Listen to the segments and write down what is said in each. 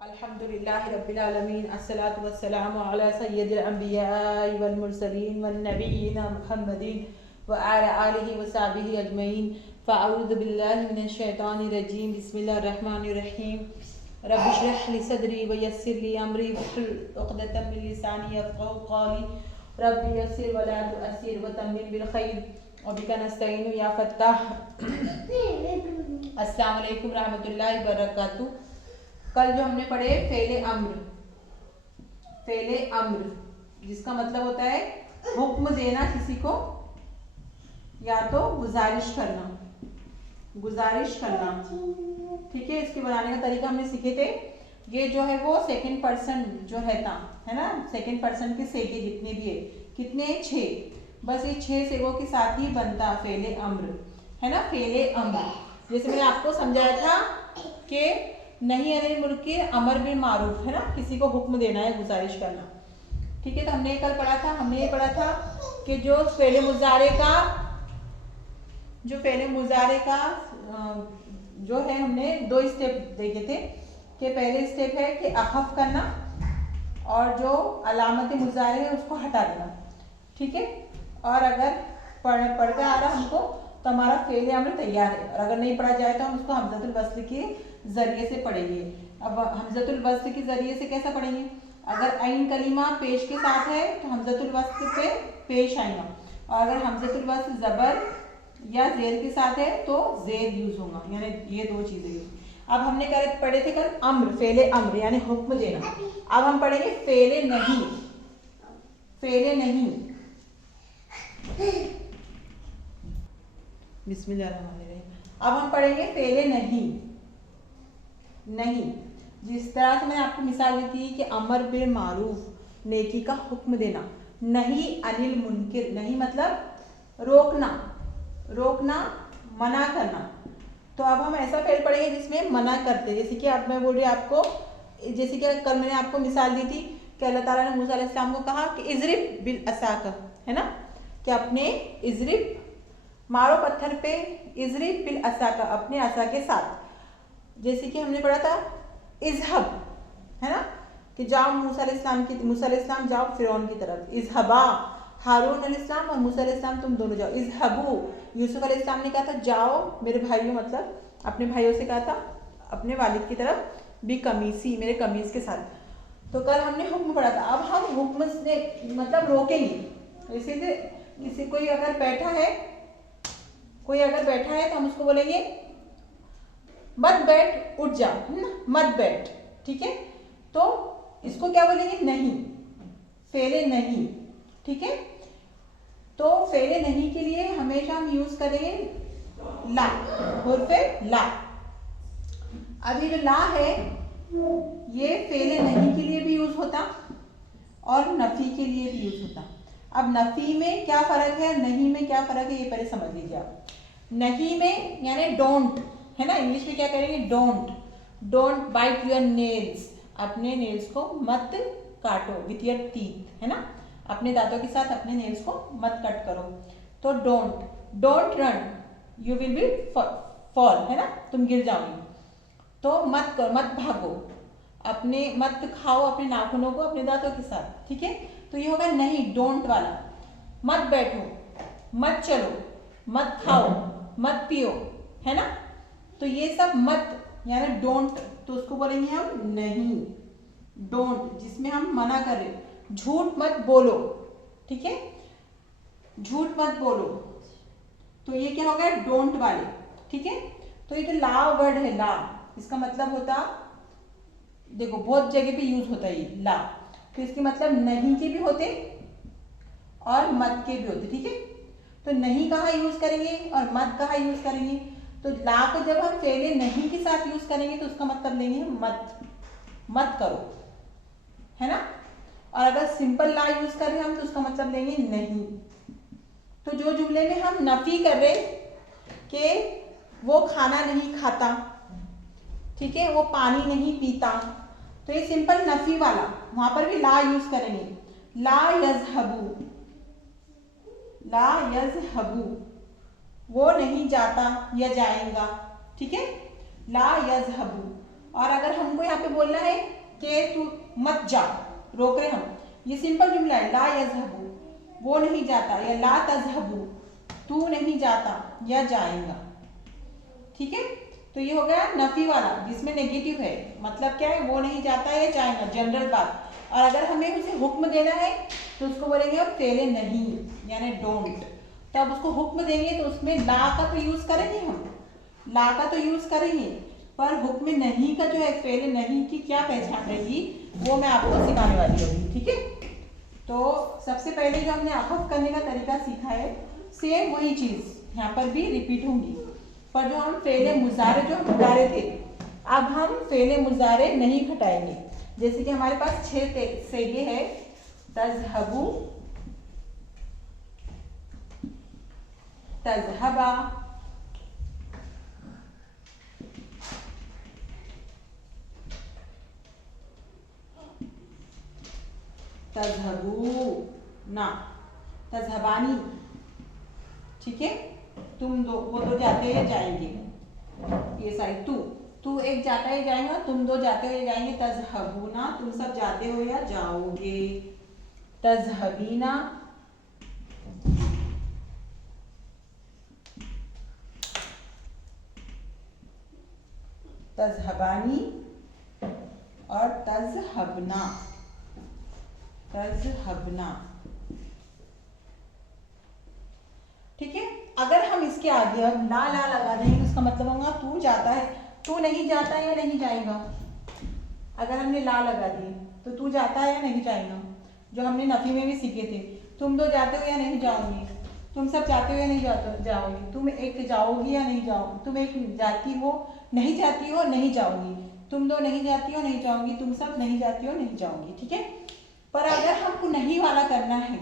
अल्हम्दुलिल्लाहि रब्बिल आलमीन अस्सलातु वस्सलामु अला सय्यिदिल अंबिया'i वल मुरसलीन वन नबिय्यिना मुहम्मदिन व अला आलिहि व सहबिहि अजमईन फ़अऊज़ु बिल्लाहि मिनश शैतानिर रजीम बिस्मिल्लाहिर रहमानिर रहीम रब्बि इश्रह ली सदरी व यस्सिर ली अमरी वहलुल उक़दतम मिन लिसानी यफ़क़हू क़ौली रब्बि यस्सिर व ला तुअस्सिर व तम्मिम बिल खैर व बिका नस्तईनु या फ़त्ताह। अस्सलामु अलैकुम रहमतुल्लाहि व बरकातुहू। कल जो हमने पढ़े फेले अम्र जिसका मतलब होता है हुक्म देना किसी को या तो गुजारिश करना। ठीक है, इसके बनाने का तरीका हमने सीखे थे। ये जो है वो सेकंड पर्सन जो है ना, सेकंड पर्सन के सेगे जितने भी है, कितने 6, बस ये 6 सेगों के साथ ही बनता फेले अम्र है ना। फेले अम्र जैसे मैंने आपको समझाया था कि नहीं अनिल मुल्क के अमर बिल मारूफ है ना, किसी को हुक्म देना है, गुजारिश करना। ठीक है, तो हमने कल पढ़ा था, हमने ये पढ़ा था कि जो फेले मुजारे का जो है हमने 2 स्टेप देखे थे कि पहले स्टेप है कि अखफ करना और जो अलामत मुजारे है उसको हटा देना। ठीक है, और अगर पढ़कर आ रहा हमको तो हमारा फेले अमर तैयार है, और अगर नहीं पढ़ा जाए तो हम उसको हमज़तुल वस्ल के जरिए से पढ़ेंगे। अब हमज़तुल वस्ल के जरिए से कैसा पढ़ेंगे? अगर ऐन कलीमा पेश के साथ है तो हमज़तुल वस्ल पे पेश आएगा, और अगर हमज़तुल वस्ल जबर या जेर के साथ है तो जेर यूज होगा, यानी ये 2 चीजें। अब हमने पढ़े थे कल अम्र, फेले अम्र यानी हुक्म देना। अब हम पढ़ेंगे फेले नहीं। बिस्मिल्लाहिर्रहमानिर्रहीम। अब हम पढ़ेंगे फेले नहीं। जिस तरह से मैंने आपको मिसाल दी थी कि अमर बिल मारूफ नेकी का हुक्म देना, नहीं अनिल मुनकिर, नहीं मतलब रोकना मना करना। तो अब हम ऐसा फेल पढ़ेंगे जिसमें मना करते, जैसे कि अब मैं बोल रही आपको, जैसे कि कल मैंने आपको मिसाल दी थी कि अल्लाह ताला ने मूसा अलैहिस्सलाम को कहा कि इज़रिब बिल असाका, है ना, कि अपने इज़रिब मारो पत्थर पे, इज़रिब बिल असाका अपने असा के साथ। जैसे कि हमने पढ़ा था इज़हब, है ना, कि जाओ मूसा अलैहिस्सलाम जाओ फिरौन की तरफ, इज़हबा हारून अलैहिस्सलाम और मूसा अलैहिस्सलाम तुम दोनों जाओ, इज़हबू यूसुफ अलैहिस्सलाम ने कहा था जाओ मेरे भाइयों, मतलब अपने भाइयों से कहा था अपने वालिद की तरफ, भी कमीसी मेरे कमीज के साथ। तो कल हमने हुक्म पढ़ा था। अब हम हुक्म से मतलब रोकेंगे। जैसे किसी कोई अगर बैठा है तो हम उसको बोलेंगे मत बैठ, उठ जा, है ना, मत बैठ। ठीक है, तो इसको क्या बोलेंगे? नहीं, फेले नहीं। ठीक है, तो फेले नहीं के लिए हमेशा हम यूज करेंगे ला, हुर्फे ला। अभी जो ला है ये फेले नहीं के लिए भी यूज होता और नफी के लिए भी यूज होता। अब नफी में क्या फर्क है, नहीं में क्या फर्क है, ये पहले समझ लीजिए आप। नहीं में यानी डोंट, है ना, इंग्लिश में क्या करेंगे? डोंट बाइट योर नेल्स, अपने नेल्स को मत काटो, विथ योर टीथ, है ना, अपने दांतों के साथ अपने नेल्स को मत कट करो। तो don't run you will be fall, है ना, तुम गिर जाओगे। तो मत भागो, मत खाओ अपने नाखूनों को अपने दांतों के साथ। ठीक है, तो ये होगा नहीं, डोंट वाला। मत बैठो, मत चलो, मत खाओ, मत पियो, है ना, तो ये सब मत यानी डोंट, तो उसको बोलेंगे हम नहीं, डोंट, जिसमें हम मना कर रहे। झूठ मत बोलो, ठीक है, झूठ मत बोलो, तो ये क्या हो गया? डोंट वाले। ठीक है, तो ये तो ला वर्ड है, ला, इसका मतलब होता, देखो बहुत जगह पे यूज होता है ये ला, तो इसके मतलब नहीं के भी होते और मत के भी होते। ठीक है, तो नहीं कहाँ यूज करेंगे और मत कहाँ यूज करेंगे? तो ला को जब हम फेले नहीं के साथ यूज करेंगे तो उसका मतलब लेंगे मत करो, है ना, और अगर सिंपल ला यूज कर रहे हैं हम तो उसका मतलब लेंगे नहीं। तो जो जुमले में हम नफी कर रहे कि वो खाना नहीं खाता, ठीक है, वो पानी नहीं पीता, तो ये सिंपल नफी वाला, वहां पर भी ला यूज करेंगे। ला यज़हबू, वो नहीं जाता या जाएगा। ठीक है, ला यज़हबू। और अगर हमको यहाँ पे बोलना है के तू मत जा, रोक रहे हम। ये सिंपल जुमला है, ला यज़हबू वो नहीं जाता, या ला तज़हबू तू नहीं जाता या जाएगा, ठीक है। तो ये हो गया नफी वाला जिसमें नेगेटिव है, मतलब क्या है, वो नहीं जाता या जाएगा, जनरल बात। और अगर हमें उसे हुक्म देना है तो उसको बोलेंगे अब फेले नहीं, यानी डोंट। तो अब उसको हुक्म देंगे तो उसमें ला का तो यूज करेंगे हम, ला का तो यूज करेंगे, पर हुक्म नहीं का जो है, फेले नहीं की क्या पहचान रहेगी वो मैं आपको सिखाने वाली होगी, ठीक है। तो सबसे पहले जो हमने अखफ करने का तरीका सीखा है, सेम वही चीज यहाँ पर भी रिपीट होंगी, पर जो हम फेले मुजारे जो हम हटा रहे थे, अब हम फेले मुजारे नहीं हटाएंगे। जैसे कि हमारे पास 6 सेगे है, तज़हबू, तज़हबा, तज़हबूना, तज़हबानी, ठीक है। तुम दो, वो दो जाते हैं जाएंगे, ये साइड तू एक जाता है जाएगा, तुम दो जाते हुए जाएंगे, तज़हबूना तुम सब जाते हो या जाओगे, तज़हबीना, तज़हबानी और तज़हबना, तज़हबना, ठीक है। अगर हम इसके आगे अब ला लगा देंगे तो इसका मतलब होगा तू जाता है, तू नहीं जाता या नहीं जाएगा। अगर हमने ला लगा दिए तो तू जाता है या नहीं जाएगा, जो हमने नफी में भी सीखे थे, तुम दो जाते हो या नहीं जाओगी, तुम सब जाते हो या नहीं जाओगी, तुम एक जाओगी या नहीं जाओगी, तुम एक जाती हो नहीं जाती हो नहीं जाओगी, तुम दो नहीं जाती हो नहीं जाओगी, तुम सब नहीं जाती हो नहीं जाओगी, ठीक है। पर अगर हमको नहीं वाला करना है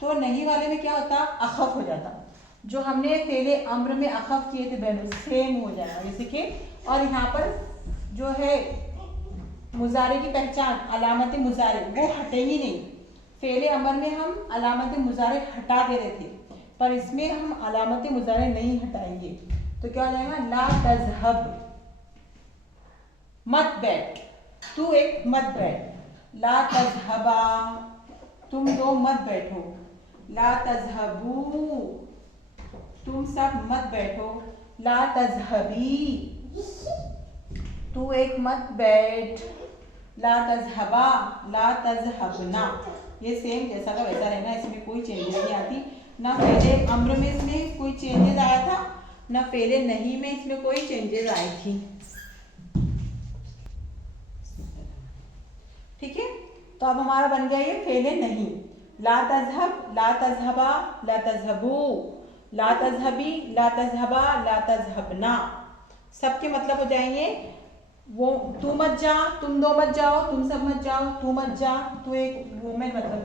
तो नहीं वाले में क्या होता, अखफ हो जाता। जो हमने फेले अम्र में अखफ किए थे बहनों, सेम हो जाएगा जैसे कि। और यहाँ पर जो है मुजारे की पहचान अलामत मुजारे वो हटेगी नहीं। फेले अमर में हम अलामत मुजारे हटा दे रहे थे, पर इसमें हम अलामत मुजारे नहीं हटाएंगे। तो क्या हो जाएगा, ला तज़हब मत बैठ, तू एक मत बैठ, ला तज़हबा तुम दो मत बैठो, ला तज़हबू तुम सब मत बैठो, ला तज़हबी तू एक मत बैठ, ला तज़हबा ला तज़हबना। ये सेम जैसा का वैसा रहना, इसमें कोई चेंजेस नहीं आती। ना फेले अम्र में इसमें कोई चेंजेस आया था, ना फेले नहीं में इसमें कोई चेंजेस आई थी, ठीक है। तो अब हमारा बन गया ये फेले नहीं, ला तज़हब, ला तज़हबा, ला तज़हबू, ला तज़हबी, ला तज़हबा, ला तज़हबना। सबके मतलब हो जाएंगे वो तू मत जा, तुम दो मत जाओ, तुम सब मत जाओ, तू मत जा, तू एक वुमेन मतलब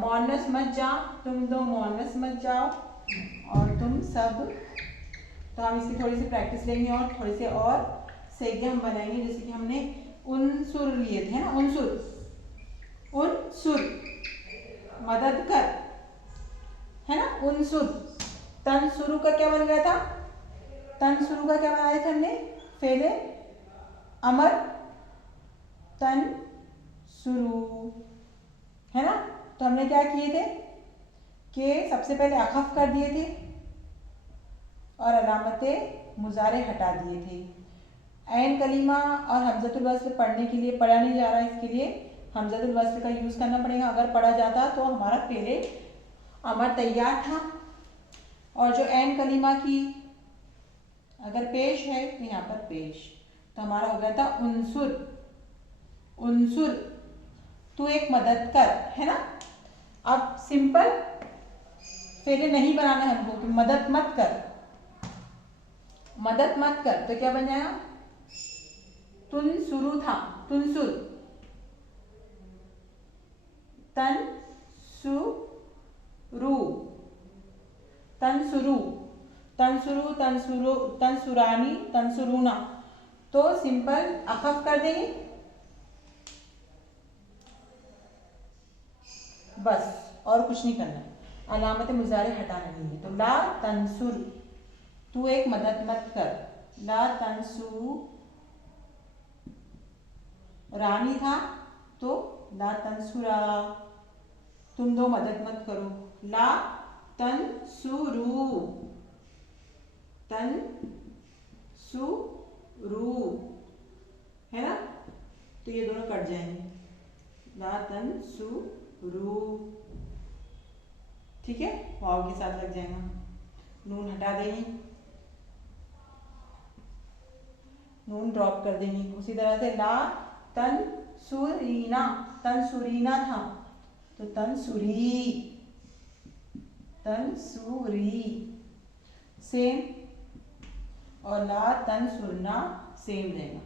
मोनस मत जा, तुम दो मोनस मत जाओ, और तुम सब। तो हम इसकी थोड़ी सी प्रैक्टिस लेंगे और थोड़े से और सेगे हम बनाएंगे। जैसे कि हमने उनसुर लिए थे ना, उनसुर, उनसुर मदद कर, है ना, उनसुर। तनसुरु का क्या बन गया था, तनसुरु का क्या बनाया था हमने, फेले अमर तन सुरु, है ना। तो हमने क्या किए थे कि सबसे पहले अखफ कर दिए थे और अलामते मुजारे हटा दिए थे। ऐन कलीमा और हमजतुल वस्ल पढ़ने के लिए पढ़ा नहीं जा रहा है, इसके लिए हमजतुल वस्ल का यूज़ करना पड़ेगा। अगर पढ़ा जाता तो हमारा फेले अमर तैयार था। और जो ऐन कलीमा की अगर पेश है तो यहाँ पर पेश, तो हमारा हो गया था उनसुर, उनसुर तू एक मदद कर, है ना। अब सिंपल फेले नहीं बनाना है हमको, तो मदद मत कर, मदद मत कर, तो क्या बन जाएगा, तुनसुरु था, तुनसुर, तनसुरु, तनसुरु, तनसुरु, तनसुरु, तनसुरानी, तनसुरुना। तो सिंपल अखफ कर देंगे बस, और कुछ नहीं करना, अलामत मुजारे हटाना नहीं है। तो ला तनसुर तू एक मदद मत कर, ला तनसु रानी था तो ला तंसुरा, तुम दो मदद मत करो, ला तंसुरू, तंसुरू, है ना। तो ये दोनों कट जाएंगे, ला तंसुरू, ठीक है, वाव के साथ लग जाएगा, नून हटा देंगे, नून ड्रॉप कर देंगे। उसी तरह से ला तंसुरीना, तंसुरीना था तो तंसुरी, तंसुरी सेम, और ला तंसुरना सेम रहेगा,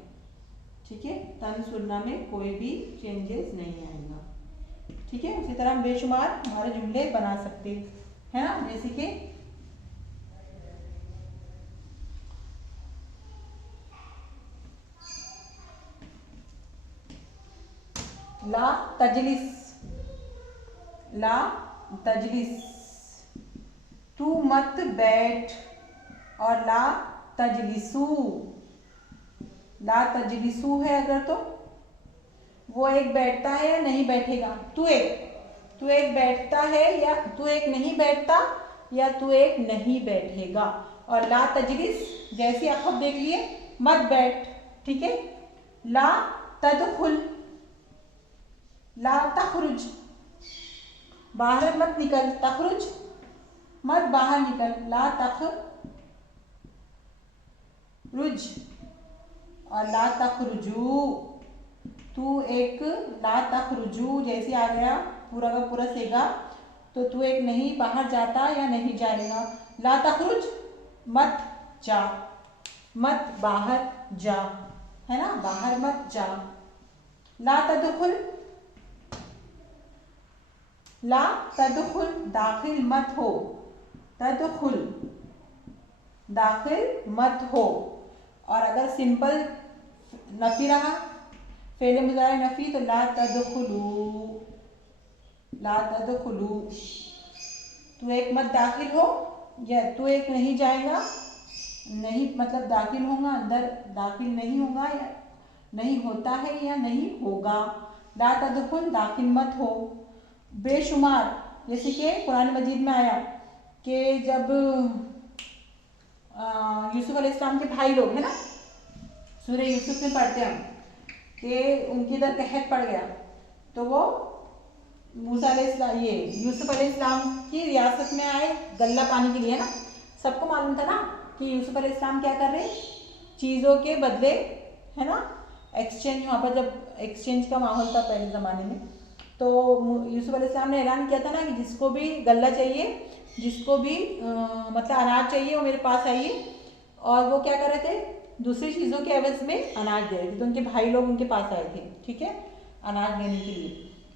ठीक है। तंसुरना में कोई भी चेंजेस नहीं आएगा, ठीक है। उसी तरह हम बेशुमार हमारे जुमले बना सकते हैं ना, जैसे कि ला तजलिस, ला तजलिस, तू मत बैठ, और ला तजलिसू, ला तजलिसू है अगर तो वो एक बैठता है या नहीं बैठेगा, तू एक बैठता है या तू एक नहीं बैठता, या तू एक नहीं बैठेगा। और ला तजलिस जैसे आप देख लिए, मत बैठ, ठीक है। ला तदखुल, ला तखरुज, बाहर मत निकल, तखरुज मत बाहर निकल, ला तखरुज, और ला तखरुजू, तू एक, ला तखरुजू जैसे आ गया पूरा का पूरा सेगा, तो तू एक नहीं बाहर जाता या नहीं जाएगा। ला तखरुज मत जा, मत बाहर जा, है ना, बाहर मत जा। ला तदखुल, ला तदखुल दाखिल मत हो, तदखुल दाखिल मत हो। और अगर सिंपल नफी रहा, फेले मुजारे नफी, तो ला तदखुलू, ला तदखुलू, तू एक मत दाखिल हो, या तू एक नहीं जाएगा, नहीं मतलब दाखिल होगा, अंदर दाखिल नहीं होगा, या नहीं होता है या नहीं होगा। ला तदखुल दाखिल मत हो। बेशुमार, जैसे कि कुरान मजीद में आया कि जब यूसुफ अलैहिस्सलाम के भाई लोग है ना, सूरह यूसुफ में पढ़ते हम कि उनके इधर कहत पड़ गया, तो वो मूसा अलैहिस्सलाम, ये यूसुफ अलैहिस्सलाम की रियासत में आए गल्ला पानी के लिए ना। सबको मालूम था ना कि यूसुफ अलैहिस्सलाम क्या कर रहे, चीज़ों के बदले, है ना, एक्सचेंज, वहाँ पर जब एक्सचेंज का माहौल था पहले ज़माने में, तो यूसुफ अलैहिस्सलाम ने ऐलान किया था ना कि जिसको भी गल्ला चाहिए, जिसको भी मतलब अनाज चाहिए, वो मेरे पास आइए। और वो क्या कर रहे थे, दूसरी चीज़ों के एवज में अनाज दे रहे थे, तो उनके भाई लोग उनके पास आए थे, ठीक है, अनाज लेने के लिए।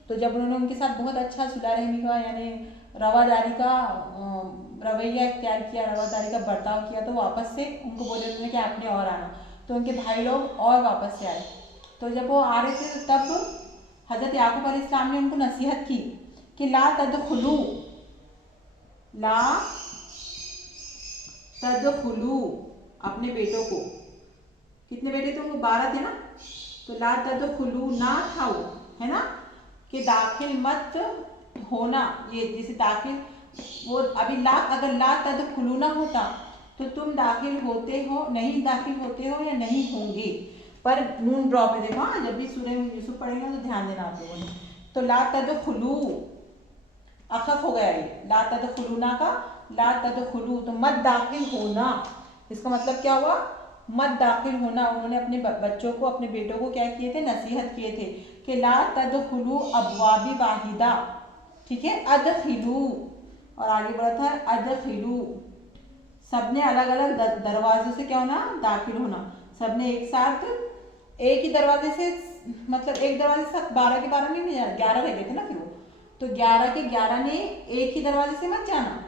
तो जब उन्होंने उनके साथ बहुत अच्छा सुलह रहमी का, यानी रवादारी का रवैया इख्तियार किया, रवादारी का बर्ताव किया, तो वापस से उनको बोले उन्होंने कि आपने और आना, तो उनके भाई लोग और वापस से आए। तो जब वो आ रहे थे तब हज़रत याकूब अलैहिस्सलाम ने उनको नसीहत की कि ला तदखुलू, ला तदखुलू, अपने बेटों को, कितने बेटे थे उनको, 12 थे ना, तो ला तदखुलू ना था वो, है ना, कि दाखिल मत होना, ये जैसे दाखिल, वो अभी ला, अगर ला तदखुलू ना होता तो तुम दाखिल होते हो, नहीं दाखिल होते हो या नहीं होंगे, पर नून ड्रॉप है, देखो हाँ, जब भी सूरह यूसुफ पढ़ेंगे तो ध्यान देना आप लोगों ने। तो ला तदखुलू अखफ हो गया, ये ला तदखुलूना का ला तदखुलू, तो मत दाखिल होना, इसका मतलब क्या हुआ, मत दाखिल होना। उन्होंने अपने बच्चों को, अपने बेटों को क्या किए थे, नसीहत किए थे कि ला तदखुलू अबवाबी वाहिदा, ठीक है, अदखिलू, और आगे बढ़ा था अदखिलू, सबने अलग अलग दरवाजे से क्या होना, दाखिल होना, सबने एक साथ एक ही दरवाजे से, मतलब एक दरवाजे से 12 के 12 नहीं, 11 रह गए थे ना फिर वो, तो 11 के 11 ने एक ही दरवाजे से मत जाना।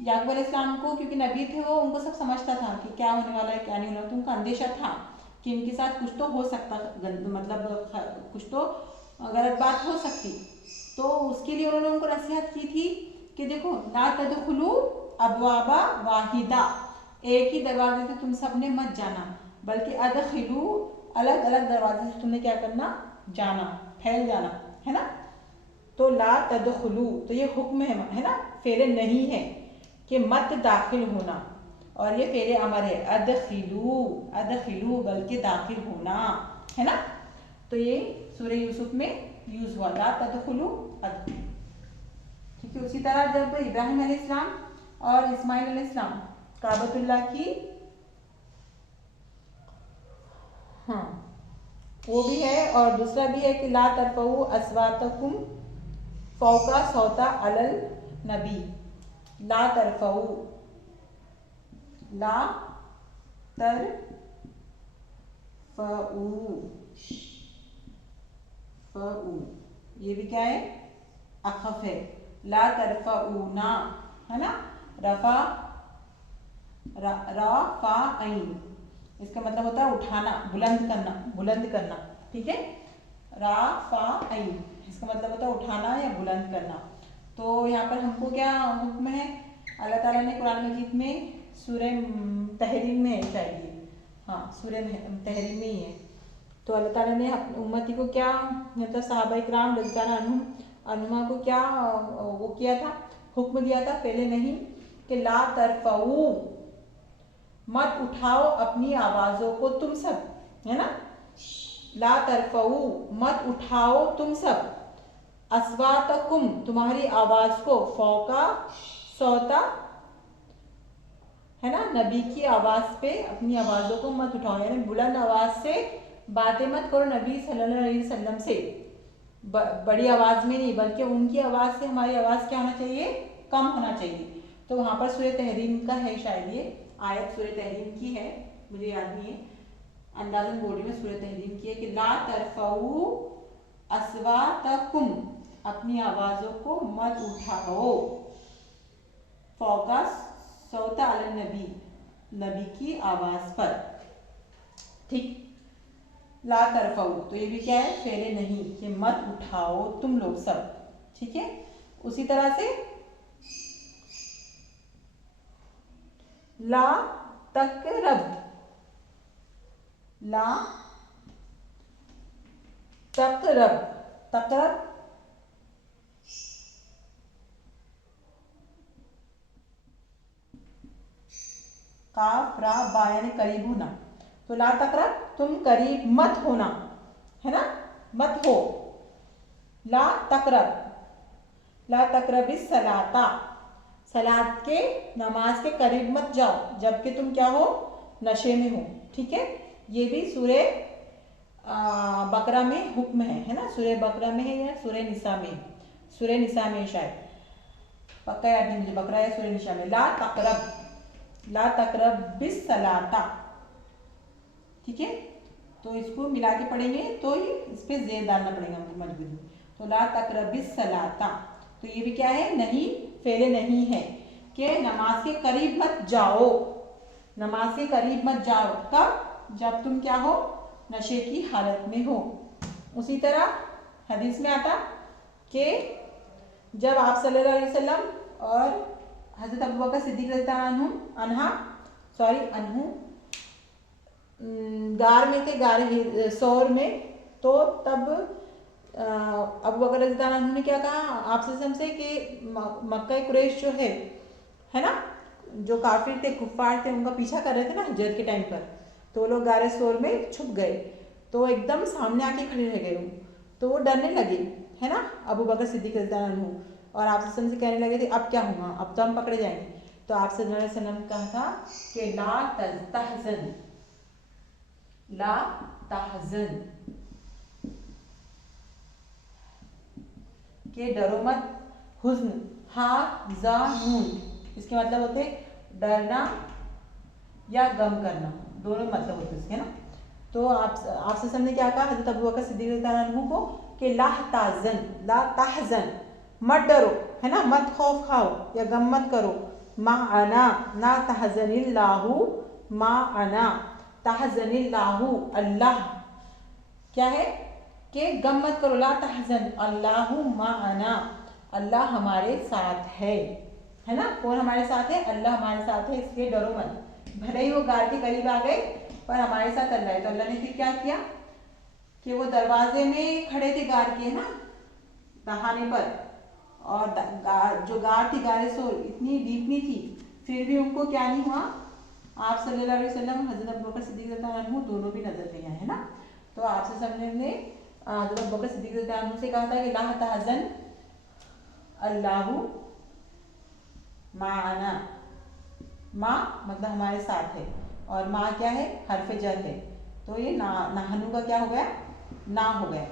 याकूब अलैहिस्सलाम को, क्योंकि नबी थे वो, उनको सब समझता था कि क्या होने वाला है क्या नहीं होने वाला, तो उनका अंदेशा था कि इनके साथ कुछ तो हो सकता, मतलब कुछ तो गलत बात हो सकती, तो उसके लिए उन्होंने उनको नसीहत की थी कि देखो ला तदखुलू अबवाबा वाहिदा, एक ही दरवाजे से तुम सब ने मत जाना, बल्कि अदखिलू अलग अलग दरवाजे से तुमने क्या करना, जाना, फैल जाना, है ना। तो ला तदखुलू, तो ये हुक्म है ना, फेरे नहीं है कि मत दाखिल होना, और ये फेरे अमर है, अदखिलू, अदखिलू बल्कि दाखिल होना, है ना। तो ये सूरह यूसुफ में यूज हुआ, ला तदखुलू अदखिलू। ठीक है। उसी तरह जब इब्राहिम अलैहिस्सलाम और इस्माइल अलैहिस्सलाम काबतुल्लाह की, हाँ वो भी है, और दूसरा भी है कि ला तरफऊ अस्वातकुम फौका सौता अलल नबी, ला तरफऊ, ला तरफऊ, फऊ, ये भी क्या है, अखफ है, ला तरफऊना, है ना, रफा रफा आइन, इसका मतलब होता है उठाना, बुलंद करना, बुलंद करना, ठीक है। रफा आइन इसका मतलब होता है उठाना या बुलंद करना। तो यहाँ पर हमको क्या हुक्म है, अल्लाह ताला ने कुरान मजीद में सूरह तहरीम में है शायद ये, हाँ सूरह तहरीम में ही है। तो अल्लाह ताला ने उम्मती को क्या, मतलब सहाबा इकराम रज़ियल्लाहु अन्हुमा को क्या वो किया था, हुक्म दिया था, पहले नहीं कि ला तरफऊ, मत उठाओ अपनी आवाजों को तुम सब, है ना, ला तरफऊ मत उठाओ तुम सब, अस्वातकुम तुम्हारी आवाज को, फौका सौता, है ना, नबी की आवाज पे अपनी आवाजों को मत उठाओ, यानी बुलंद आवाज से बातें मत करो नबी सल्लल्लाहु अलैहि वसल्लम से, बड़ी आवाज में नहीं, बल्कि उनकी आवाज से हमारी आवाज क्या होना चाहिए, कम होना चाहिए। तो वहां पर सूरह तहरीम का है शायद ये आयत, सूरह तहरीम की है, मुझे याद नहीं है, अंदाजन बोर्ड में सूरह तहरीम की है कि ला तरफऊ अस्वातकुम, अपनी आवाजों को मत उठाओ, फौका सौता अल नबी, नबी की आवाज पर, ठीक, ला तरफऊ, तो ये भी क्या है, फेरे नहीं, कि मत उठाओ तुम लोग सब, ठीक है। उसी तरह से ला तकरब, ला तकरब, तकरब काफ रा बा यानी करीब होना, तो ला तकरब तुम करीब मत होना, है ना, मत हो, ला तकरब, ला तकरब इस सलाता, सलात के नमाज के करीब मत जाओ जबकि तुम क्या हो, नशे में हो, ठीक है। ये भी सूरह बकरा में हुक्म है ना, सूरह बकरा में है या सूरह निसा में, सूरह निसा में शायद, पक्का याद नहीं मुझे, बकरा या सूरह निसा में, ला तकरब, ला तकरब बिस सलाता, ठीक है। तो इसको मिला के पढ़ेंगे तो ये इस पे जेर डालना पड़ेगा मजबूरी, तो ला तकरब बिस सलाता, तो ये भी क्या है, नहीं, फेले नहीं है कि नमाज के करीब मत जाओ, नमाज के करीब मत जाओ, कब, जब तुम क्या हो, नशे की हालत में हो। उसी तरह हदीस में आता कि जब आप सल्लल्लाहु अलैहि वसल्लम और हजरत अबू बकर सिद्दीक रज़ियल्लाहु अन्हु गार में थे, गार सौर में, तो तब अबू बकर रज़ियल्लाहु अन्हु ने क्या कहा आपसे से कि मक्का कुरैश जो है ना, जो काफिर थे, कुफ्फार थे, उनका पीछा कर रहे थे ना हिजरत के टाइम पर, तो लोग गारे सोर में छुप गए, तो एकदम सामने आके खड़े रह गए, तो वो डरने लगे, है ना, अबू बकर सिद्दीक रज़ियल्लाहु अन्हु, और आप से कहने लगे थे अब क्या होगा, अब तो हम पकड़े जाएंगे। तो आप सल्लल्लाहु अलैहि वसल्लम कहा था कि ला तहज़न, ला तहज़न, के डरो मत, हुज़्न हा जा नून, इसके मतलब होते डरना या गम करना, दोनों मतलब होते हैं इसके ना। तो आप ने क्या कहा हज़रत अबू बकर सिद्दीक़ रज़ियल्लाहु अन्हु को कि ला तहज़न, ला तहज़न, मत डरो, है ना, मत खौफ खाओ या गम मत करो, मा अना, ना तहज़निल्लाहु मा अना, तहज़निल्लाहु अल्लाह क्या है कि गम मत करो, ला तहज़न अल्लाहु मा अना, अल्लाह हमारे साथ है ना, कौन हमारे साथ है, अल्लाह हमारे साथ है, इसलिए डरो मत, भले ही वो गार के करीब आ गए पर हमारे साथ अल्लाह है। तो अल्लाह ने फिर क्या किया कि वो दरवाजे में खड़े थे गार के, है ना, नहाने पर, और जो गार थी, गारे सो इतनी डीप नहीं थी, फिर भी उनको क्या नहीं हुआ, आप सल्लल्लाहु अलैहि वसल्लम, हज़रत अबू बकर सिद्दीक़ रज़ियल्लाहु अन्हु दोनों भी नजर नहीं आए, है ना। तो आपसे सबने ने हज़रत अबू बकर सिद्दीक़ रज़ियल्लाहु अन्हु से कहा था कि ला तहज़न अल्लाहु माअना, माँ मतलब हमारे साथ है, और माँ क्या है, हर्फ जर है, तो ये नाहनु का क्या हो गया, ना हो गया।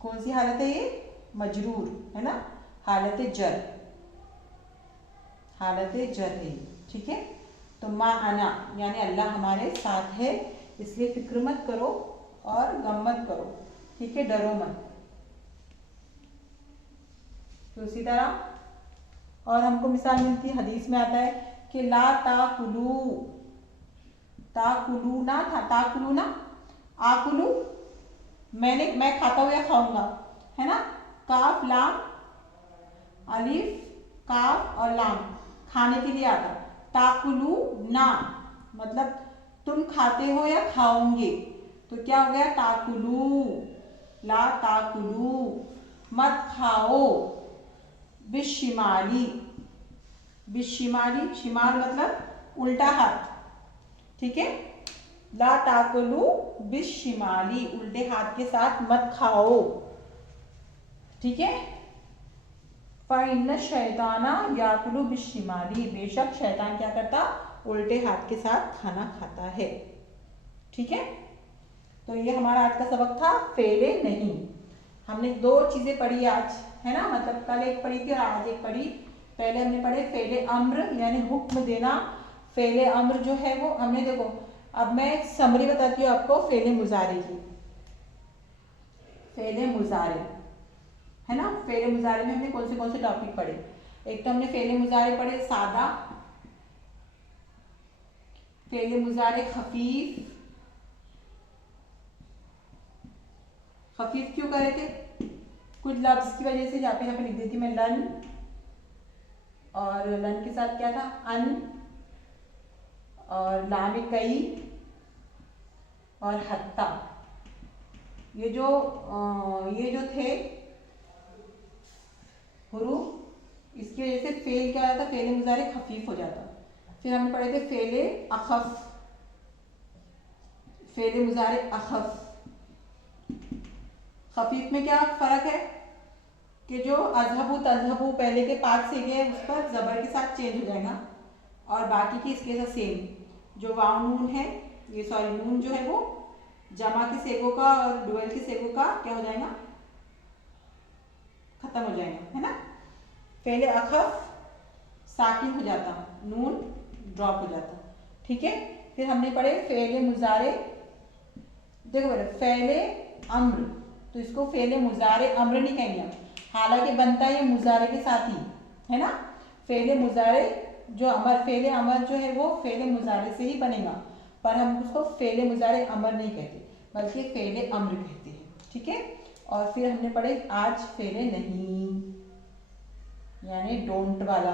कौन सी हालत है ये, मजरूर, है ना, हालत जर, हालत जर है, ठीक है। तो माँ आना यानी अल्लाह हमारे साथ है, इसलिए फिक्र मत करो और गम मत करो, ठीक है, डरो मत। तो इसी तरह और हमको मिसाल मिलती है, हदीस में आता है कि ला ताकुलू, ताकुलू ना था, ताकुलू ना, आकुलू मैं खाता हूँ या खाऊंगा, है ना, काफ लाम अलिफ काफ और लाम खाने के लिए आता, ताकुलू ना मतलब तुम खाते हो या खाओगे, तो क्या हो गया, ताकुलू, ला ताकुलू मत खाओ, बिशिमाली, बिशिमाली, शिमाल मतलब उल्टा हाथ, ठीक है, ला ताकुलू बिशिमाली, उल्टे हाथ के साथ मत खाओ, ठीक है। फ़इन्न शैताना याकुलु बिशिमाली, बेशक शैतान क्या करता, उल्टे हाथ के साथ खाना खाता है, ठीक है। तो ये हमारा आज का सबक था फेले नहीं। हमने दो चीजें पढ़ी आज, है ना, मतलब कल एक पढ़ी थी और आज एक पढ़ी। पहले हमने पढ़े फेले अम्र यानी हुक्म देना, फेले अम्र जो है वो हमने, देखो अब मैं समरी बताती हूँ आपको फेले मुजारे की। फेले मुजारे, है ना, फेले मुजारे में हमने कौन से टॉपिक पढ़े, एक तो हमने फेले मुजारे पढ़े सादा, फेले मुजारे खफीफ, खफीफ क्यों करे थे, कुछ लफ्ज की वजह से, जहाँ पे लिख देती मैं लन, और लन के साथ क्या था अन, और लाम कई और हत्ता, ये जो थे हुरूफ, इसकी वजह से फेल क्या हो जाता, फेले मुजारे खफीफ हो जाता। फिर हमने पढ़े थे फेले अखफ, फेले मुजारे अखफ, खफीफ में क्या फर्क है कि जो अजहबू तजहबू पहले के पाँच से गए उस पर जबर के साथ चेंज हो जाएगा, और बाकी की इसके साथ सेम, जो वाव नून है, ये सॉरी नून जो है वो जमा के सेगों का और डुअल के सेगों का क्या हो जाएगा, खत्म हो जाएगा, है ना। पहले अखफ साकिन हो जाता, नून ड्रॉप हो जाता, ठीक है। फिर हमने पढ़े फेले मुजारे, देखो बेटा फेले अम्र, तो इसको फेले मुजारे अम्र नहीं कहेंगे हम, हालांकि बनता है ये मुजारे के साथ ही, है ना। फेले मुजारे जो अमर, फेले अमर जो है वो फेले मुजारे से ही बनेगा, पर हम उसको फेले मुजारे अमर नहीं कहते बल्कि फेले अम्र कहते हैं, ठीक है। और फिर हमने पढ़े आज फेले नहीं यानी डोंट वाला,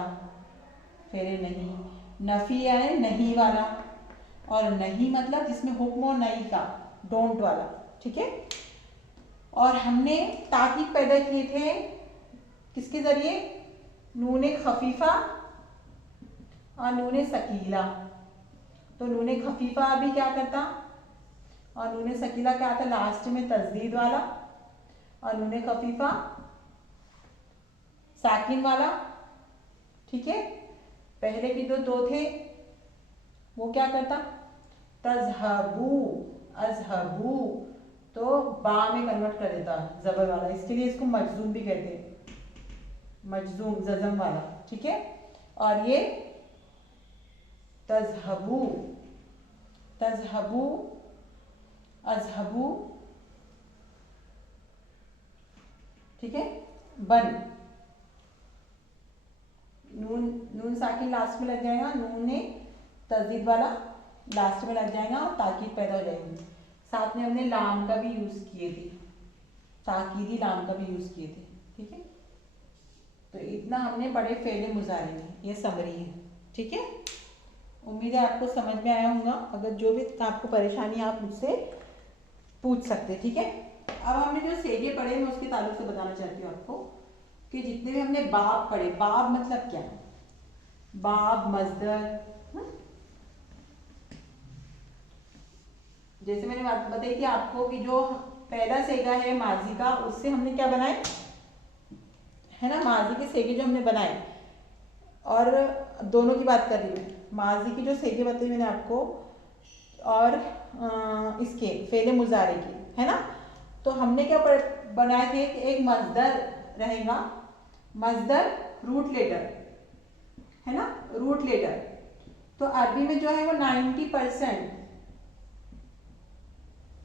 फेले नहीं, नफी यानी नहीं वाला, और नहीं मतलब जिसमें हुक्म और नहीं का, डोंट वाला, ठीक है। और हमने ताकीद पैदा किए थे किसके जरिए, नूने खफीफा और नूने सकीला। तो नूने खफीफा अभी क्या करता और नूने सकीला क्या आता, लास्ट में तस्दीद वाला, और नूने खफीफा साकिन वाला, ठीक है। पहले के जो दो थे वो क्या करता, तजहबू अजहबू, तो बा में कन्वर्ट कर देता जबर वाला, इसके लिए इसको मजजूम भी कहते हैं, मजजूम जजम वाला, ठीक है। और ये तजहबू, तजहबू अजहबू, ठीक है, बन, नून साकिन लास्ट में लग जाएगा, नून ने तस्दीद वाला लास्ट में लग जाएगा और ताकीद पैदा हो जाएगी। साथ में हमने लाम का भी यूज किए थे, ताकीदी लाम का भी यूज किए थे, ठीक है। तो इतना हमने पढ़े फेले मुजारे में, ये समरी है, ठीक है। उम्मीद है आपको समझ में आया होगा। अगर जो भी आपको परेशानी आप मुझसे पूछ सकते हैं, ठीक है। अब हमने जो सेगे पढ़े मैं उसके ताल्लुक से बताना चाहती हूँ आपको कि जितने भी हमने बाब पढ़े, बाब मतलब क्या है, बाब मजदर, जैसे मैंने बात बताई थी आपको कि जो पहला सेगा है माजी का, उससे हमने क्या बनाए है ना, माजी के सेगे जो हमने बनाए, और दोनों की बात कर रही हूँ, माजी की जो सेगे बताई मैंने आपको और इसके फेले मुजारे के, है ना। तो हमने क्या बनाए थे कि एक मजदर रहेगा, मजदर रूट लेटर, है ना, रूट लेटर। तो अरबी में जो है वो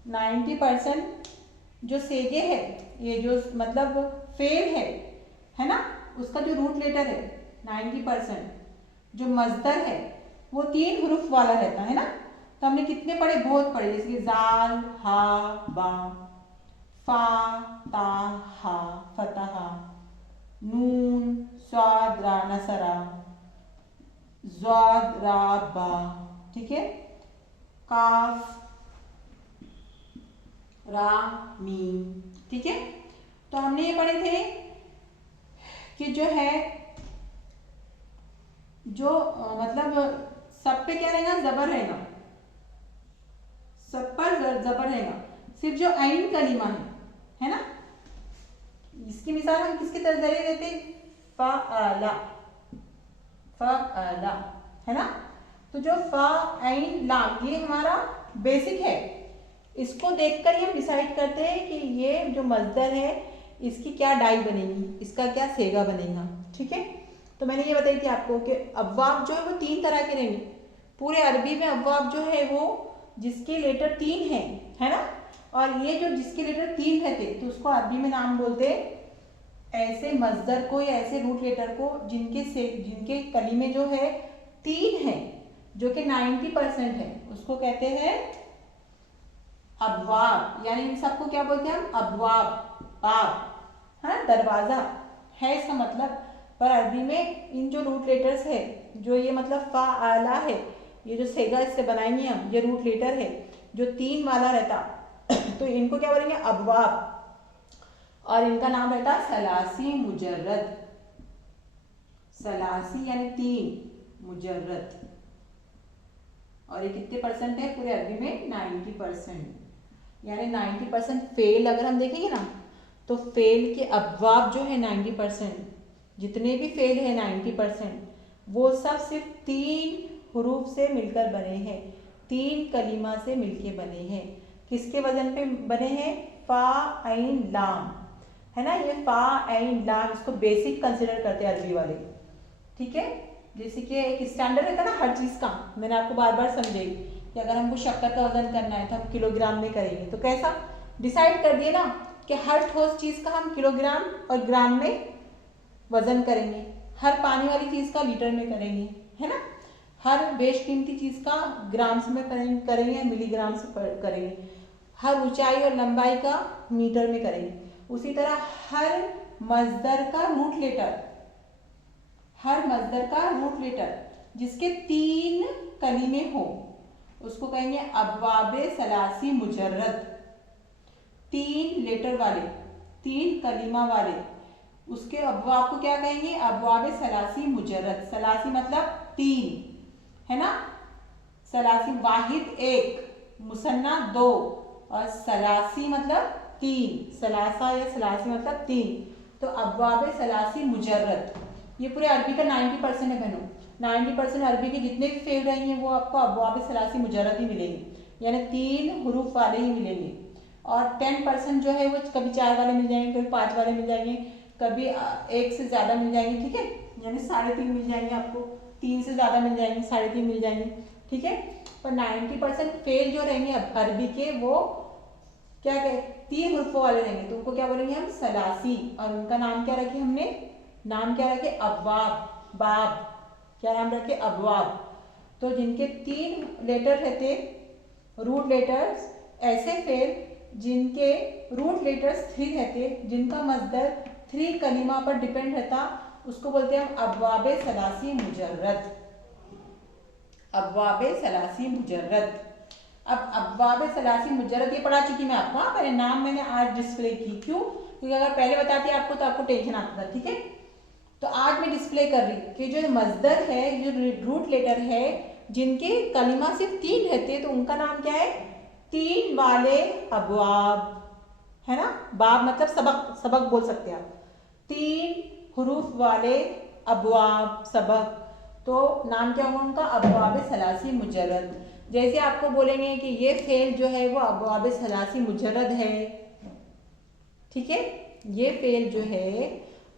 90% जो सेगे है, ये जो मतलब फेल है ना, उसका जो रूट लेटर है 90% जो मजदर है वो 3 हरूफ वाला रहता है ना। तो हमने कितने पढ़े, बहुत पढ़े, जैसे कि जाल हा बा, फा ता हा फतहा, नून स्वाद रा नसरा, ज़ाद रा बा, ठीक है, काफ रा मीम, ठीक है। तो हमने ये पढ़े थे कि जो है जो मतलब सब पे क्या रहेगा, जबर रहेगा, सब पर जबर रहेगा, सिर्फ जो आइन कलीमा है ना। इसकी मिसाल हम किसके जरिए देते, फ़अला, फ़अला, है ना। तो जो फा आइन लाम ये हमारा बेसिक है, इसको देखकर ही हम डिसाइड करते हैं कि ये जो मजदर है इसकी क्या डाई बनेगी, इसका क्या सेगा बनेगा, ठीक है। तो मैंने ये बताई थी आपको कि अब्वाब जो है वो 3 तरह के रहेंगे। पूरे अरबी में अब्वाब जो है वो जिसके लेटर 3 है ना, और ये जो जिसके लेटर 3 रहते तो उसको अरबी में नाम बोलते ऐसे मजदर को या ऐसे रूट लेटर को जिनके कलीमे जो है 3 है, जो कि 90% है, उसको कहते हैं अबवाब। यानी इन सबको क्या बोलते हैं हम, अबवाब, बाब, हाँ, दरवाजा है इसका मतलब। पर अरबी में इन जो रूट लेटर्स है, जो ये मतलब फा आला है, ये जो सेगा इससे बनाएंगे हम, ये रूट लेटर है जो 3 वाला रहता तो इनको क्या बोलेंगे, अबवाब, और इनका नाम रहता सलासी मुजर्रद, सलासी यानी 3 मुजर्रद। और ये कितने परसेंट है पूरे अरबी में, 90%। यानी 90% फेल अगर हम देखेंगे ना, तो फेल के अबवाब जो है 90%, जितने भी फेल है 90%, वो सब सिर्फ 3 हरूफ से मिलकर बने हैं, 3 कलीमा से मिलके बने हैं। किसके वजन पे बने हैं, फा आइन लाम, है ना। ये फा आइन लाम, इसको बेसिक कंसिडर करते हैं अरबी वाले, ठीक है। जैसे कि एक स्टैंडर्ड रहता है ना हर चीज़ का, मैंने आपको बार बार समझाई कि अगर हमको शक्कर का वजन करना है तो हम किलोग्राम में करेंगे, तो कैसा डिसाइड कर दिए ना कि हर ठोस चीज़ का हम किलोग्राम और ग्राम में वजन करेंगे, हर पानी वाली चीज़ का लीटर में करेंगे, है ना, हर बेशकीमती चीज़ का ग्राम्स में करेंगे, मिलीग्राम से करेंगे, हर ऊंचाई और लंबाई का मीटर में करेंगे। उसी तरह हर मजदर का रूट लेटर, हर मजदर का रूट लेटर जिसके 3 कलीमे हो उसको कहेंगे अबवाबे सलासी मुजर्रद, 3 लेटर वाले, 3 कलीमा वाले, उसके अबवाब को क्या कहेंगे, अबवाबे सलासी मुजर्रद। सलासी मतलब 3, है ना, सलासी वाहिद 1, मुसन्ना 2, और सलासी मतलब 3, सलासा या सलासी मतलब 3। तो अबवाबे सलासी मुजर्रद, ये पूरे अरबी का 90% है बहनों। 90% अरबी के जितने भी फेल रहेंगे वो आपको अबवाब सलासी मुजर्रद ही मिलेंगे, यानी 3 हरूफ वाले ही मिलेंगे। और 10% जो है वो कभी 4 वाले मिल जाएंगे, कभी 5 वाले मिल जाएंगे, कभी 1 से ज़्यादा मिल जाएंगे, ठीक है, यानी 3.5 मिल जाएंगे आपको, 3 से ज़्यादा मिल जाएंगे, 3.5 मिल जाएंगे, ठीक है। पर 90% फेल जो रहेंगे अरबी के वो क्या कहे 3 हरूफों वाले रहेंगे, तो उनको क्या बोलेंगे हम, सलासी। और उनका नाम क्या रखे हमने, नाम क्या रखे, अबवाब, बाब, क्या नाम रखे, अबवाब। तो जिनके 3 लेटर रहते रूट लेटर्स, ऐसे फेल जिनके रूट लेटर्स 3 रहते, जिनका मजदर 3 कलीमा पर डिपेंड रहता, उसको बोलते हैं हम अबवाबे सलासी मुजर्रद, अब्वाब सलासी मुजर्रद। अब अब्वाब सलासी मुजर्रद ये पढ़ा चुकी मैं आपको। हाँ, मेरे नाम मैंने आज डिस्प्ले की, क्यों? क्योंकि अगर पहले बताती आपको तो आपको टेंशन आता था, ठीक है। तो आज मैं डिस्प्ले कर रही कि जो मजदर है, जो रूट लेटर है, जिनके कलिमा सिर्फ 3 रहते हैं, तो उनका नाम क्या है? 3 वाले अब्वाब, है ना। बाब मतलब सबक, सबक बोल सकते हैं आप। 3 हुरूफ वाले अब्वाब, सबक। तो नाम क्या होगा उनका? अब्वाब सलासी मुजर्रद। जैसे आपको बोलेंगे कि ये फेल जो है वो अब्वाब सलासी मुजर्रद है, ठीक है। ये फेल जो है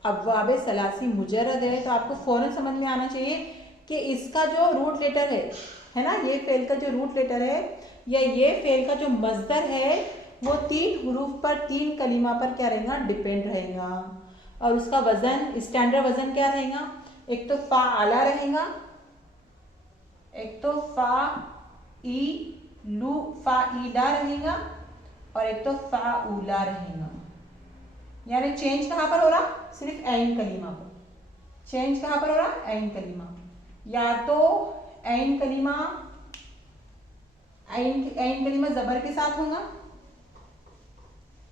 अब्वाब सलासी मुजर्रद है, तो आपको फौरन समझ में आना चाहिए कि इसका जो रूट लेटर है ना, ये फेल का जो रूट लेटर है या ये फेल का जो मजदर है वो 3 हुरूफ पर, 3 कलिमा पर क्या रहेगा? डिपेंड रहेगा। और उसका वजन, स्टैंडर्ड वजन क्या रहेगा? एक तो फा आला रहेगा, एक तो फा ई लू फा ईला रहेगा, और एक तो फा उला रहेगा। यानी चेंज कहाँ पर हो रहा? सिर्फ ऐन कलीमा पर। चेंज कहाँ पर हो रहा? ऐन कलीमा। या तो ऐन कलीमा, ऐन कलीमा जबर के साथ होगा,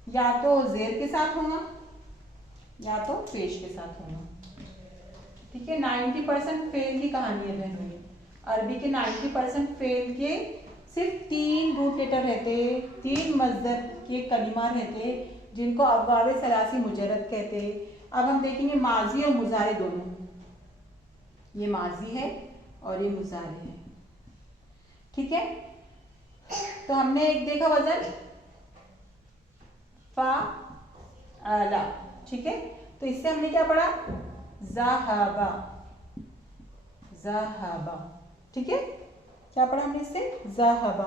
या तो जेर के साथ होगा, या तो पेश के साथ होगा, ठीक है। 90% फेल की कहानी है बहनों। अरबी के 90% फेल के सिर्फ 3 रूट लेटर रहते, 3 मजदर के कलिमा रहते, जिनको अब्वाब सलासी मुजर्रद कहते। अब हम देखेंगे माजी और मुजारे दोनों। ये माजी है और ये मुजारे है, ठीक है। तो हमने एक देखा वजन फा आला, ठीक है। तो इससे हमने क्या पढ़ा? ज़हाबा, ज़हाबा, ठीक है। क्या पढ़ा हमने इससे? ज़हाबा।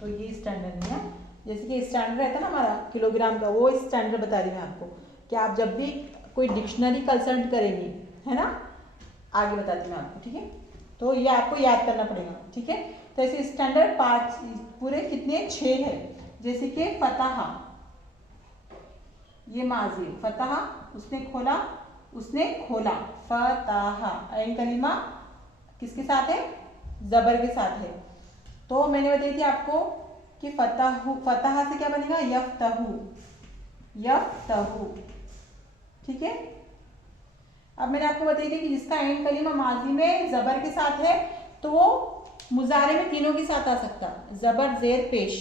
तो ये स्टैंडर्ड नहीं है, जैसे कि स्टैंडर्ड रहता है ना हमारा किलोग्राम का, वो स्टैंडर्ड बता रही है आपको कि आप जब भी कोई डिक्शनरी कंसल्ट करेंगी, है ना, आगे बताती हूँ आपको, ठीक है। तो ये आपको याद करना पड़ेगा, ठीक है। तो ऐसे स्टैंडर्ड 5 पूरे कितने? 6 है। जैसे कि फतहा, ये माजी, फतहा उसने खोला, उसने खोला, फतहा। ऐन कलीमा किसके साथ है? जबर के साथ है। तो मैंने बताई थी आपको कि फतहु, फतहा से क्या बनेगा? यफ्तहु, यफ्तहु, ठीक है। अब मैंने आपको बताई थी कि जिसका ऐन कलीमा माजी में जबर के साथ है तो वो मुजारे में तीनों के साथ आ सकता, जबर जेर पेश,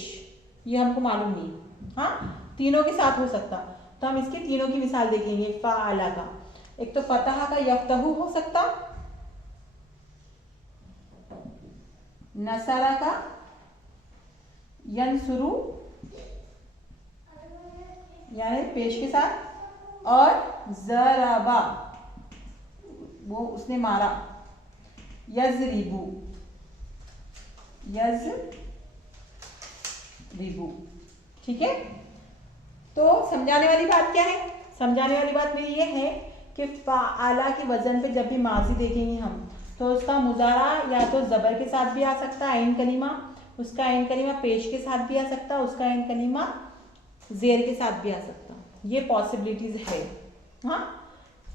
ये हमको मालूम नहीं, हाँ, तीनों के साथ हो सकता। तो हम इसके तीनों की मिसाल देखेंगे। फाअला का, एक तो फतहा का यफ्तहु हो सकता, नसरा का यनसुरु यानी पेश के साथ, और जराबा वो उसने मारा, यजरिबु, यजरिबु, ठीक है। तो समझाने वाली बात क्या है? समझाने वाली बात मेरी ये है कि फाअला के वजन पे जब भी माजी देखेंगे हम, तो उसका मुजारा या तो जबर के साथ भी आ सकता है ऐन कलीमा, उसका ऐन कलीमा पेश के साथ भी आ सकता, उसका ऐन कलीमा जेर के साथ भी आ सकता। ये पॉसिबिलिटीज है, हाँ,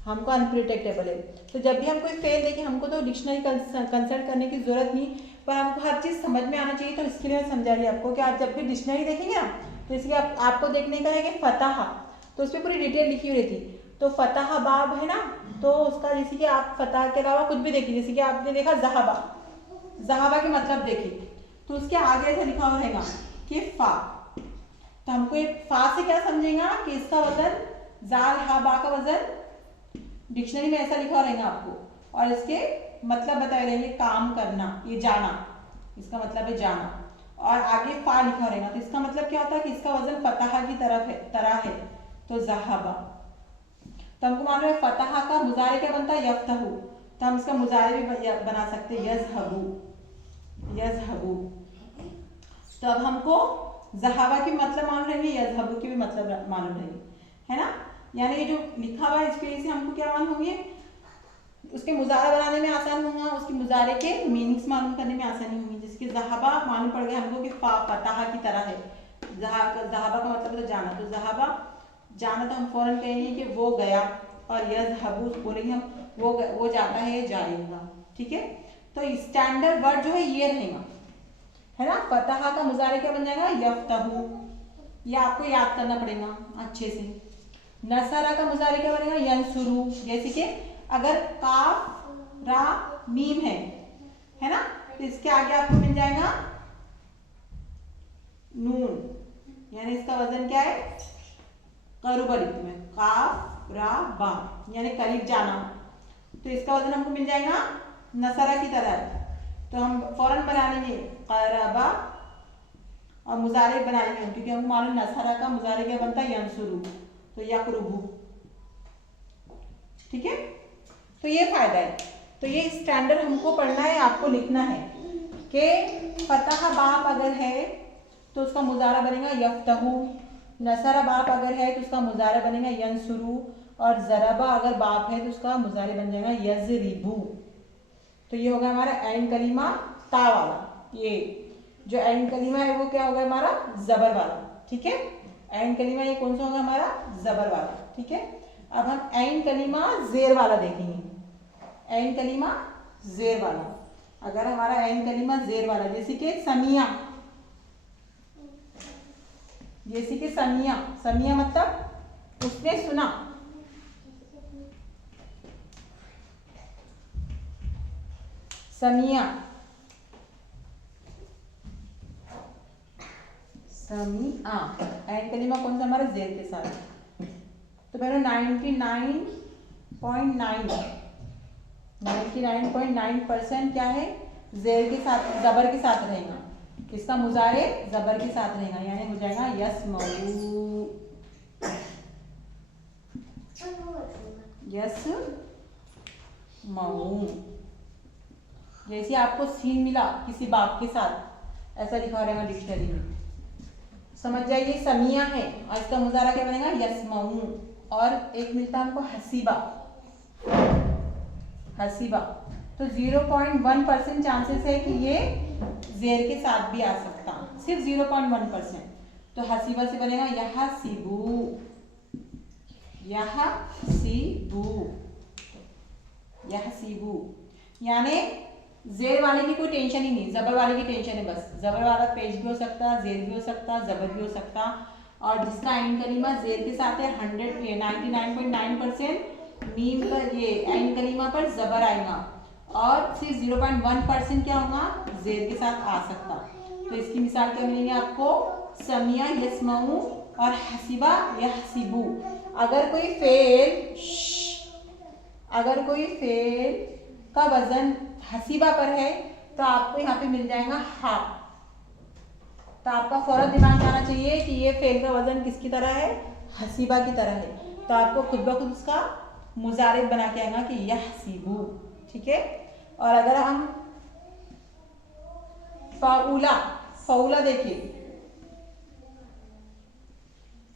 हमको अनप्रिडिक्टेबल है। तो जब भी हम कोई फेल देखें, हमको तो डिक्शनरी कंसल्ट करने की जरूरत नहीं, पर हमको हर चीज़ समझ में आना चाहिए। तो इसके लिए मैं समझा रही आपको कि आप जब भी डिक्शनरी देखेंगे ना, तो इसलिए आपको देखने का है कि फतहा, तो उस पर पूरी डिटेल लिखी हुई रहती। तो फतहा बाब है ना, तो उसका जैसे कि आप फतह के अलावा कुछ भी देखिए, जैसे कि आपने देखा जहाबा, जहाबा के मतलब देखिए, तो उसके आगे ऐसा लिखा हुआ रहेगा कि फा, तो हमको ये फा से क्या समझेगा कि इसका वजन जाल हा बा का वजन डिक्शनरी में ऐसा लिखा रहेगा आपको, और इसके मतलब बताए रहेंगे काम करना, ये जाना, इसका मतलब है जाना, और आगे फा लिखा रहेगा, तो इसका मतलब क्या होता है कि इसका वजन फतहा की तरह है, तो ज़हाबा। तो हमको मालूम है फतहा का मुजारे क्या बनता है? यफ्तहु, तो हम इसका मुजारे भी बना सकते हैं यज़हबु, यज़हबु। तो अब हमको ज़हाबा की मतलब मालूम रहेंगे, यज़हबु की भी मतलब मालूम रहेंगे, है ना। यानी ये जो लिखा हुआ है इस पेज से हमको क्या मालूम होंगे? उसके मुजारा बनाने में आसान होगा, उसके मुजारे के मीनिंग्स मालूम करने में आसानी होगी। जिसके ज़हाबा मालूम पड़ गया हमको कि फतहा की तरह है, ज़हाबा का मतलब है तो जाना, तो ज़हाबा जाना, तो हम फौरन कहेंगे कि वो गया, और यज़हबू बोलेंगे हम, वो जाता है, जाएगा। ठीक है, तो स्टैंडर्ड वर्ड जो है ये रहेगा, है ना। फतहा का मुजारे क्या बन जाएगा, यफ्तहू, ये आपको याद करना पड़ेगा अच्छे से। नसरा का मुजारे क्या बनेगा, यंसुरू। जैसे कि अगर काफ रा मीम है ना, तो इसके आगे आपको मिल जाएगा नून, यानी इसका वजन क्या है, करुबल में, काफ रा बा, यानी करीब जाना, तो इसका वजन हमको मिल जाएगा नसरा की तरह। तो हम फौरन बना लेंगे करबा और मुजारे बना लेंगे, क्योंकि हमको मालूम नसरा का मुजारे क्या बनता है, यंसुरू, तो यकरुबू। ठीक है, तो ये फायदा है। तो ये स्टैंडर्ड हमको पढ़ना है, आपको लिखना है कि फतह बाप अगर है तो उसका मुजारा बनेगा यफ्तहू, नसरा बाप अगर है तो उसका मुजारा बनेगा यंसुरू, और ज़रबा अगर बाप है तो उसका मुजारे बन जाएगा यज़रिबू। तो ये होगा हमारा ऐन कलीमा ता वाला, ये जो ऐन कलीमा है वो क्या होगा हमारा, जबर वाला। ठीक है, ऐन कलीमा ये कौन सा होगा हमारा, जबर वाला। ठीक है, अब हम ऐन कलीमा जेर वाला देखेंगे। ऐन कलीमा जेर वाला, अगर हमारा ऐन कलीमा जेर वाला, जैसे कि समिया, जैसे कि समिया, समिया मतलब उसने सुना, समिया, समिया, ऐन कलीमा कौन सा हमारा, जेर के साथ। तो बहनों 99.9% क्या है, जेर के साथ, जबर के साथ रहेगा, इसका मुजारे जबर के साथ रहेगा, यानी हो जाएगा यस्मऊ, यस्मऊ। जैसे आपको सीन मिला किसी बाप के साथ, ऐसा लिखा रहेगा डिक्शनरी में, समझ जाइए समिया है और इसका मुजारा क्या बनेगा, यस्मऊ। और एक मिलता है हमको हसीबा, हसीबा, तो 0.1% चांसेस है कि ये जेर के साथ भी आ सकता, सिर्फ 0.1%। तो हसीबा से बनेगा यहसीबू, यहसीबू, यहसीबू, यानी जेर वाले की कोई टेंशन ही नहीं, जबर वाले की टेंशन है बस। जबर वाला पेश भी हो सकता, जेर भी हो सकता, जबर भी हो सकता। और जिसका ऐन कलीमा जेर के साथ है 99.9% मीम पर, ये ऐन कलीमा पर जबर आएगा, और सिर्फ 0.1% क्या होगा, जेर के साथ आ सकता। तो इसकी मिसाल क्या मिलेंगे आपको, समिया यस्मऊ और हसीबा यहसीबू। अगर कोई फेल का वजन हसीबा पर है तो आपको यहाँ पे मिल जाएगा हा। तो आपका फौरन दिमाग में आना चाहिए कि ये फेल का वजन किसकी तरह है, हसीबा की तरह है। तो आपको खुद ब खुद उसका मुजारे बना के आएगा कि यहसीबू। ठीक है, और अगर हम फाउला, फाउला देखिए,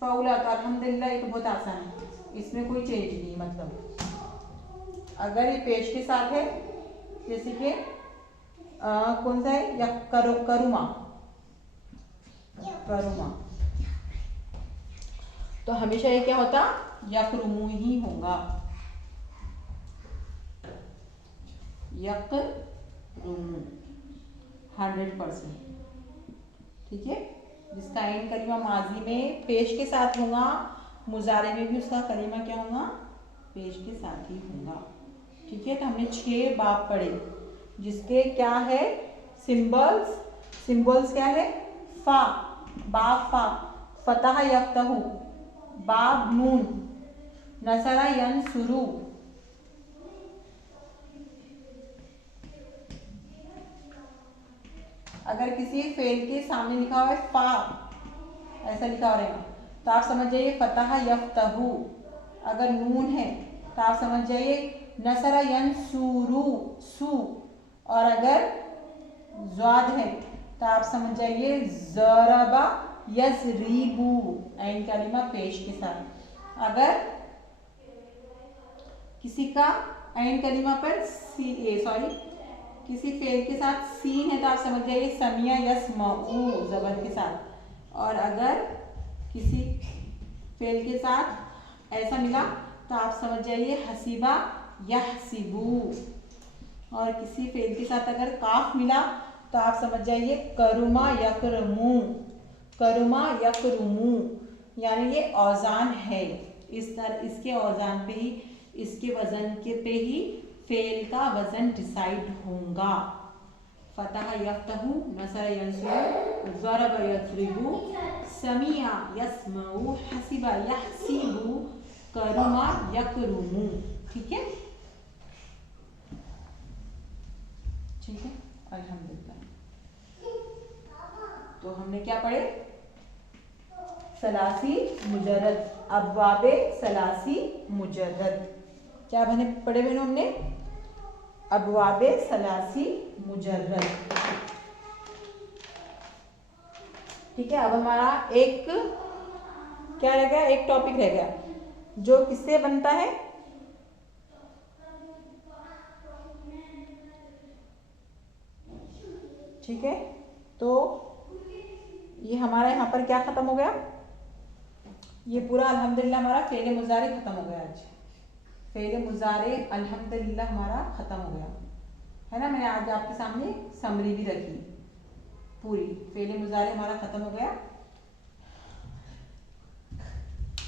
फाउला तो अल्हम्दुलिल्लाह ये तो बहुत आसान है, इसमें कोई चेंज नहीं। मतलब अगर ये पेश के साथ है, जैसे कि कौन सा है, या करुमा, करुमा, तो हमेशा ये क्या होता, यकरुमू ही होगा, यकरुमू 100%। ठीक है, जिसका ऐन कलीमा माजी में पेश के साथ होगा, मुजारे में भी उसका कलीमा क्या होगा, पेश के साथ ही होगा। ठीक है, तो हमने 6 बाब पढ़े, जिसके क्या है सिंबल्स, सिंबल्स क्या है, फा, बाब फा, फतह यफ्तहू, बाब नून, नसरा यनसुरू, अगर किसी फेल के सामने लिखा हुआ है फा, ऐसा लिखा हो रहेगा तो आप समझ जाइए फतह यफ्तहू। अगर नून है तो आप समझ जाइए नसरा यनसुरू, सू। और अगर ज़ाद है तो आप समझ जाइए ज़रबा यज़रीबू, ऐन कलीमा पेश के साथ। अगर किसी का ऐन कलीमा पर किसी फेल के साथ सीन है तो आप समझ जाइए समिया यस्मऊ, जबर के साथ। और अगर किसी फेल के साथ ऐसा मिला तो आप समझ जाइए हसीबा यहसिबू। और किसी फेल के साथ अगर काफ मिला तो आप समझ जाइए करुमा यकरमू, करुमा यकरुमू, यानी ये औजान है। इस तरह इसके औजान पे ही, इसके वजन के पे ही फेल का वजन डिसाइड होगा। फतह यफ्तहू, नसर यंसुरू, ज़रब यज़रिबू, समिया यस्मऊ, हसीबा यहसीबू, करुमा यकरुमू। ठीक है, ठीक है, अल्हम्दुलिल्लाह। तो हमने क्या पढ़े? सलासी मुजर्रद, अब्वाबे सलासी मुजर्रद। क्या बने पढ़े बहनों हमने? अब्वाबे सलासी मुजर्रद। ठीक है, अब हमारा एक क्या रह गया? एक टॉपिक रह गया जो किससे बनता है? ठीक है, तो ये हमारा यहाँ पर क्या खत्म हो गया? ये पूरा अल्हम्दुलिल्लाह हमारा फेले मुजारे खत्म हो गया। आज फेले मुजारे अल्हम्दुलिल्लाह हमारा खत्म हो गया है ना। मैंने आज आपके सामने समरी भी रखी पूरी। फेले मुजारे हमारा खत्म हो गया।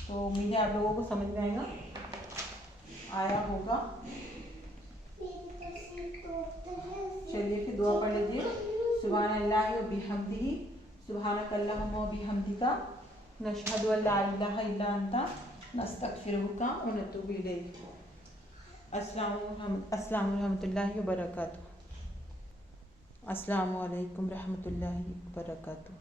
तो उम्मीद है आप लोगों को समझ में आया होगा। चलिए फिर दुआ पढ़ लीजिए। सुभानअल्लाहि व बिहम्दिही, सुभानकल्लाहुम्मा व बिहम्दिका, नशहदु अल्ला इलाहा इल्ला अंता, नस्तगफिरुका व नतूबु इलैक। अस्सलामु रहमतुल्लाहि व बरकातुहू। अस्सलामु अलैकुम रहमतुल्लाहि व बरकातुहू।